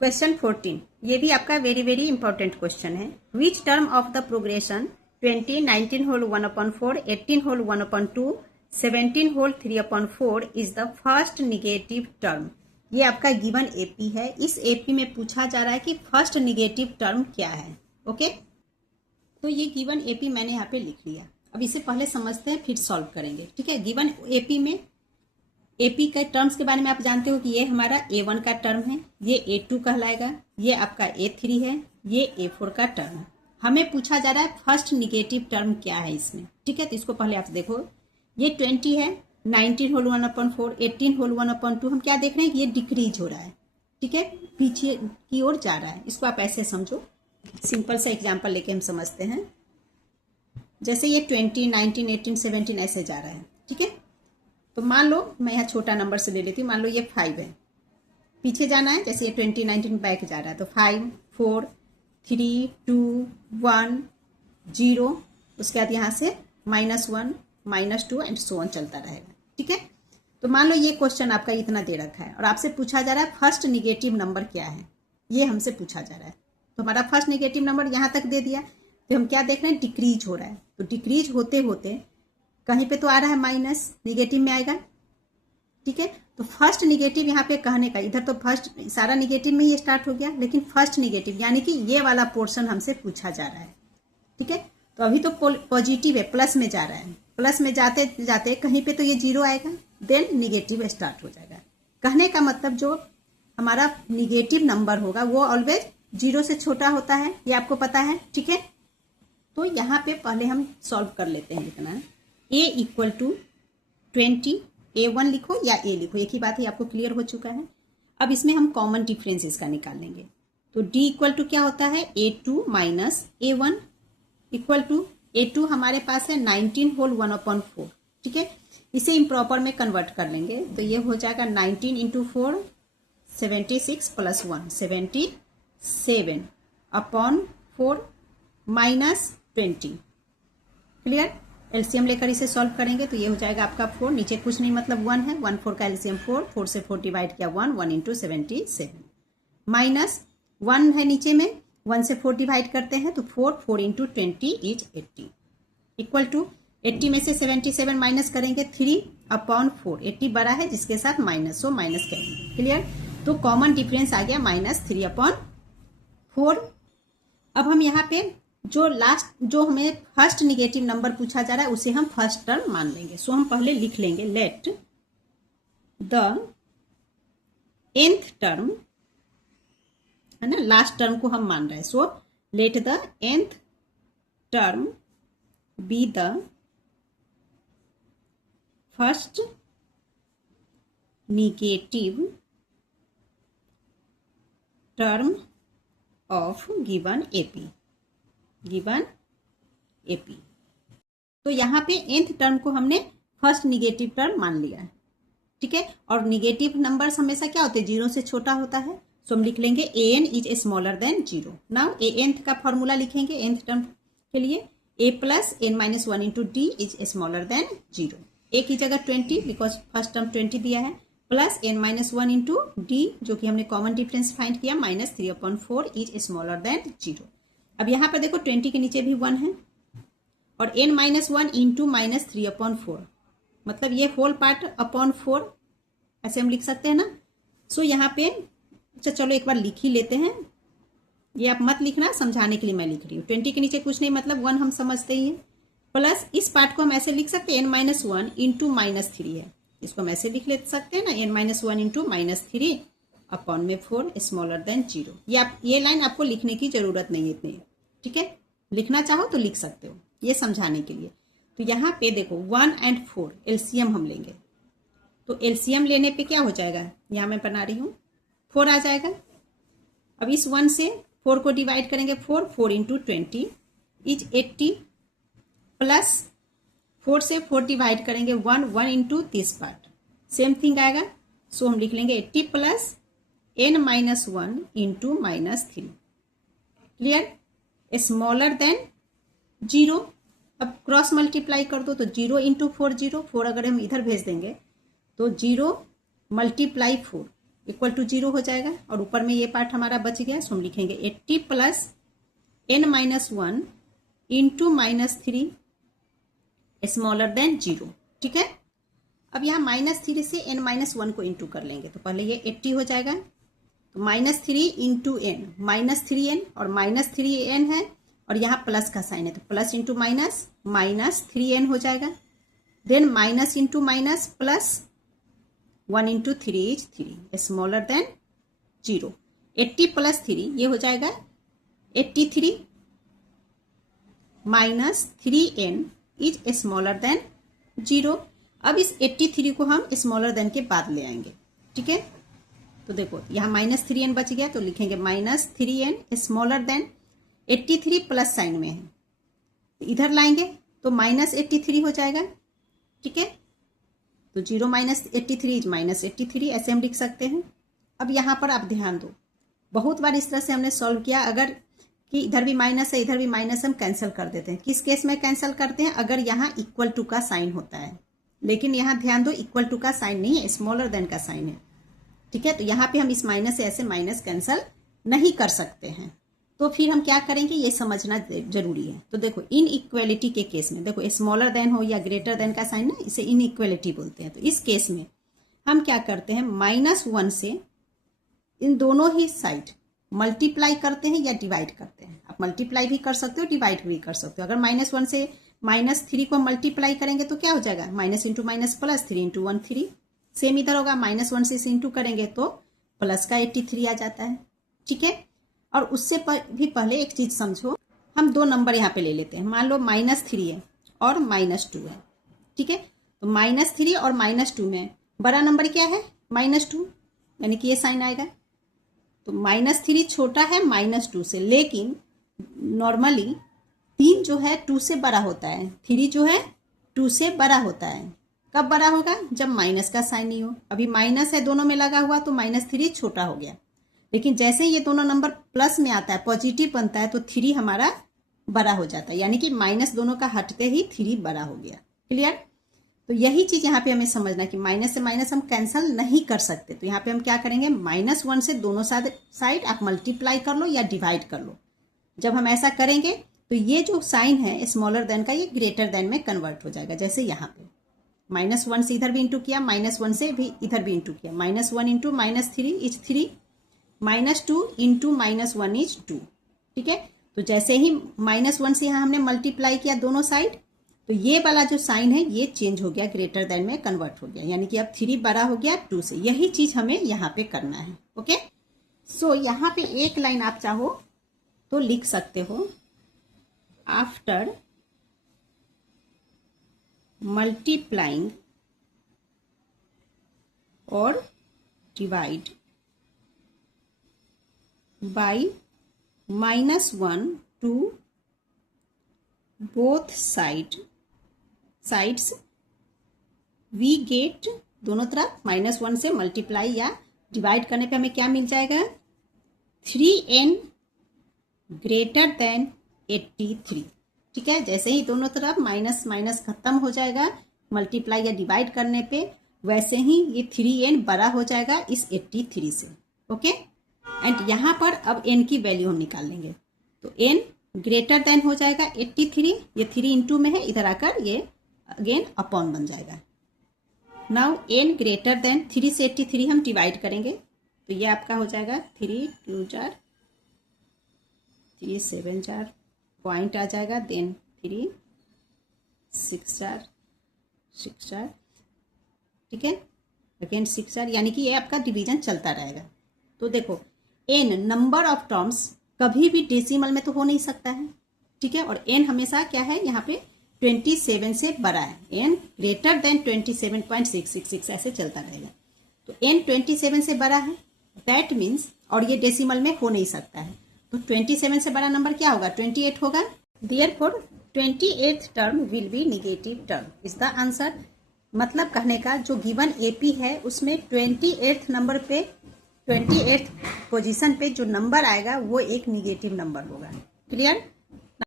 Question 14 ये भी आपका वेरी वेरी इंपॉर्टेंट क्वेश्चन है। Which term of the progression 20, 19 whole 1/4, 18 whole 1/2, 17 whole 3/4 is the first negative term. ये आपका गिवन एपी है। इस एपी में पूछा जा रहा है कि फर्स्ट निगेटिव टर्म क्या है। ओके, तो ये गिवन एपी मैंने यहाँ पे लिख लिया। अब इसे पहले समझते हैं फिर सॉल्व करेंगे। ठीक है, गिवन एपी में एपी के टर्म्स के बारे में आप जानते हो कि ये हमारा A1 का टर्म है, ये A2 कहलाएगा, ये आपका A3 है, ये A4 का टर्म है। हमें पूछा जा रहा है फर्स्ट निगेटिव टर्म क्या है इसमें। ठीक है, तो इसको पहले आप देखो, ये 20 है, 19 होल 1/4, 18 होल 1/2। हम क्या देख रहे हैं कि ये डिक्रीज हो रहा है। ठीक है, पीछे की ओर जा रहा है। इसको आप ऐसे समझो, सिंपल सा एग्जाम्पल लेके हम समझते हैं। जैसे ये 20, 19, 18, 17 ऐसे जा रहा है। ठीक है, तो मान लो मैं यहाँ छोटा नंबर से ले लेती हूँ। मान लो ये 5 है, पीछे जाना है। जैसे ये 20, 19 बैक जा रहा है, तो 5, 4, 3, 2, 1, 0। उसके बाद यहाँ से -1, -2 एंड सो ऑन चलता रहेगा। ठीक है, तो मान लो ये क्वेश्चन आपका इतना दे रखा है और आपसे पूछा जा रहा है फर्स्ट निगेटिव नंबर क्या है, ये हमसे पूछा जा रहा है। तो हमारा फर्स्ट निगेटिव नंबर यहाँ तक दे दिया, तो हम क्या देख रहे हैं, डिक्रीज हो रहा है। तो डिक्रीज होते होते कहीं पे तो आ रहा है माइनस, निगेटिव में आएगा। ठीक है, तो फर्स्ट निगेटिव यहाँ पे कहने का, इधर तो फर्स्ट सारा निगेटिव में ही स्टार्ट हो गया, लेकिन फर्स्ट निगेटिव यानी कि ये वाला पोर्शन हमसे पूछा जा रहा है। ठीक है, तो अभी तो पॉजिटिव है, प्लस में जा रहा है। प्लस में जाते जाते कहीं पे तो ये 0 आएगा, देन निगेटिव स्टार्ट हो जाएगा। कहने का मतलब जो हमारा निगेटिव नंबर होगा वो ऑलवेज 0 से छोटा होता है, ये आपको पता है। ठीक है, तो यहाँ पे पहले हम सॉल्व कर लेते हैं। लिखना है A = 20, A1 लिखो या A लिखो, एक ही बात है, आपको क्लियर हो चुका है। अब इसमें हम कॉमन डिफरेंस इसका निकालेंगे। तो D = क्या होता है, A2 - A1 = A2 हमारे पास है 19 होल 1/4। ठीक है, इसे इम्प्रॉपर में कन्वर्ट कर लेंगे तो ये हो जाएगा 19 × 4, 76 + 1 77/4 -20। क्लियर, एलसीएम लेकर इसे सॉल्व करेंगे तो ये हो जाएगा आपका 4, नीचे कुछ नहीं मतलब 1 है, 1 4 का एलसीएम 4, 4 से 4 डिवाइड किया 1, 1 × 77 -1 है नीचे में, 1 से 4 डिवाइड करते हैं तो 4, 4 × 20 इज 80 = 80 में से 77 माइनस करेंगे 3/4। 80 बड़ा है जिसके साथ माइनस, सो माइनस करेंगे। क्लियर, तो कॉमन डिफरेंस आ गया -3/4। अब हम यहाँ पे जो हमें फर्स्ट निगेटिव नंबर पूछा जा रहा है उसे हम फर्स्ट टर्म मान लेंगे। सो हम पहले लिख लेंगे लेट द nth टर्म, है ना, लास्ट टर्म को हम मान रहे हैं। So let the nth term be the first negative term of given AP. तो यहाँ पे nth टर्म को हमने फर्स्ट निगेटिव टर्म मान लिया है। ठीक है, और निगेटिव नंबर्स हमेशा क्या होते हैं, 0 से छोटा होता है। सो हम लिख लेंगे an is smaller than 0। Now nth का फॉर्मूला लिखेंगे nth टर्म के लिए, a + n - 1 × d is smaller than 0। a की जगह 20 बिकॉज फर्स्ट टर्म 20 दिया है, प्लस n - 1 × d जो कि हमने कॉमन डिफरेंस फाइंड किया, -3/4 इज स्मॉलर देन 0। अब यहाँ पर देखो 20 के नीचे भी 1 है और n - 1 × -3/4 मतलब ये होल पार्ट अपॉन 4 ऐसे हम लिख सकते हैं ना। सो यहाँ पे चलो एक बार लिख ही लेते हैं, ये आप मत लिखना, समझाने के लिए मैं लिख रही हूँ। 20 के नीचे कुछ नहीं मतलब 1 हम समझते ही हैं, प्लस इस पार्ट को हम ऐसे लिख सकते हैं n - 1 × -3 है, इसको हम ऐसे लिख ले सकते हैं ना, n - 1 × -3 अपॉन में 4 स्मॉलर देन 0। ये लाइन आपको लिखने की जरूरत नहीं है इतनी। ठीक है, लिखना चाहो तो लिख सकते हो, ये समझाने के लिए। तो यहाँ पे देखो 1 और 4 एलसीएम हम लेंगे, तो एलसीएम लेने पे क्या हो जाएगा, यहाँ मैं बना रही हूँ 4 आ जाएगा। अब इस 1 से 4 को डिवाइड करेंगे, 4 × 20 इज 80 प्लस 4 से 4 डिवाइड करेंगे 1 × दिस पार्ट, सेम थिंग आएगा। सो हम लिख लेंगे 80 plus n - 1 × -3। Clear, smaller than 0। अब क्रॉस मल्टीप्लाई कर दो तो 0 × 4 0, 4 अगर हम इधर भेज देंगे तो 0 × 4 इक्वल टू 0 हो जाएगा और ऊपर में ये पार्ट हमारा बच गया, सो हम लिखेंगे 80 plus n-1 into -3 smaller than 0। ठीक है, अब यहाँ -3 से n-1 को इंटू कर लेंगे, तो पहले ये 80 हो जाएगा, तो -3 इंटू n, -3n और -3n है और यहाँ प्लस का साइन है, तो प्लस इंटू माइनस -3n हो जाएगा, then minus into minus plus 1 into 3 is 3 smaller than 0। 80 plus 3 ये हो जाएगा 83 minus 3n is smaller than 0। अब इस 83 को हम स्मॉलर देन के बाद ले आएंगे। ठीक है, तो देखो यहाँ -3n बच गया, तो लिखेंगे -3n smaller than 83 plus sign में है, इधर लाएंगे तो -83 हो जाएगा। ठीक है, तो 0 -83 इज -83, ऐसे हम लिख सकते हैं। अब यहाँ पर आप ध्यान दो, बहुत बार इस तरह से हमने सॉल्व किया, अगर कि इधर भी माइनस है इधर भी माइनस, हम कैंसिल कर देते हैं। किस केस में कैंसिल करते हैं? अगर यहाँ इक्वल टू का साइन होता है, लेकिन यहाँ ध्यान दो इक्वल टू का साइन नहीं है, स्मॉलर देन का साइन है। ठीक है, तो यहाँ पे हम इस माइनस से ऐसे माइनस कैंसिल नहीं कर सकते हैं, तो फिर हम क्या करेंगे ये समझना जरूरी है। तो देखो इन इक्वेलिटी के केस में, देखो स्मॉलर देन हो या ग्रेटर देन का साइन ना, इसे इन इक्वेलिटी बोलते हैं। तो इस केस में हम क्या करते हैं, -1 से इन दोनों ही साइड मल्टीप्लाई करते हैं या डिवाइड करते हैं। आप मल्टीप्लाई भी कर सकते हो, डिवाइड भी कर सकते हो। अगर -1 से -3 को मल्टीप्लाई करेंगे तो क्या हो जाएगा, minus into minus plus, 3 into 1 3। Same इधर होगा, -1 से इसे इंटू करेंगे तो प्लस का 83 आ जाता है। ठीक है, और उससे भी पहले एक चीज समझो, हम दो नंबर यहाँ पे ले लेते हैं। मान लो -3 है और -2 है। ठीक है, तो -3 और -2 में बड़ा नंबर क्या है, -2, यानी कि ये साइन आएगा। तो -3 छोटा है -2 से, लेकिन नॉर्मली 3 जो है 2 से बड़ा होता है, 3 जो है 2 से बड़ा होता है। कब बड़ा होगा, जब माइनस का साइन नहीं हो। अभी माइनस है दोनों में लगा हुआ, तो -3 छोटा हो गया, लेकिन जैसे ही ये दोनों नंबर प्लस में आता है, पॉजिटिव बनता है, तो 3 हमारा बड़ा हो जाता है, यानी कि माइनस दोनों का हटते ही 3 बड़ा हो गया। क्लियर? तो यही चीज यहाँ पे हमें समझना कि माइनस से माइनस हम कैंसिल नहीं कर सकते। तो यहाँ पे हम क्या करेंगे, -1 से दोनों साइड आप मल्टीप्लाई कर लो या डिवाइड कर लो। जब हम ऐसा करेंगे तो ये जो साइन है स्मॉलर देन का, ये ग्रेटर देन में कन्वर्ट हो जाएगा। जैसे यहाँ पे -1 से इधर भी इंटू किया, -1 से भी इधर भी इंटू किया, -1 इंटू -3 इज 3, -2 इंटू -1 इज 2। ठीक है, तो जैसे ही -1 से यहाँ हमने मल्टीप्लाई किया दोनों साइड, तो ये वाला जो साइन है ये चेंज हो गया, ग्रेटर देन में कन्वर्ट हो गया, यानी कि अब 3 बड़ा हो गया 2 से। यही चीज हमें यहाँ पे करना है। ओके, सो यहाँ पे एक लाइन आप चाहो तो लिख सकते हो, आफ्टर मल्टीप्लाइंग और divide by -1 to both sides we get, दोनों तरफ -1 से मल्टीप्लाई या डिवाइड करने पे हमें क्या मिल जाएगा, 3n ग्रेटर देन 83। ठीक है, जैसे ही दोनों तरफ माइनस माइनस खत्म हो जाएगा मल्टीप्लाई या डिवाइड करने पे, वैसे ही ये 3n बड़ा हो जाएगा इस 83 से। ओके, एंड यहाँ पर अब n की वैल्यू हम निकाल लेंगे, तो n ग्रेटर देन हो जाएगा 83, ये 3 इंटू में है, इधर आकर ये अगेन अपॉन बन जाएगा। नाउ n ग्रेटर देन 3 से 83 हम डिवाइड करेंगे, तो ये आपका हो जाएगा 3 2 4 3 7 4 पॉइंट आ जाएगा, देन 3 6 4 6 4। ठीक है, अगेन 6 4, यानी कि ये आपका डिवीजन चलता रहेगा। तो देखो n नंबर ऑफ टर्म्स कभी भी डेसिमल में तो हो नहीं सकता है। ठीक है, और n हमेशा क्या है, यहाँ पे 27 से बड़ा है, n ग्रेटर देन 27.666 ऐसे चलता रहेगा। तो n 27 से बड़ा है, दैट मीन्स, और ये डेसिमल में हो नहीं सकता है, तो 27 से बड़ा नंबर क्या होगा, 28 होगा। Therefore 28th term will be negative term is the answer. मतलब कहने का जो गिवन एपी है उसमें 28th नंबर पे, 28th पोजीशन पे जो नंबर आएगा वो एक निगेटिव नंबर होगा। क्लियर?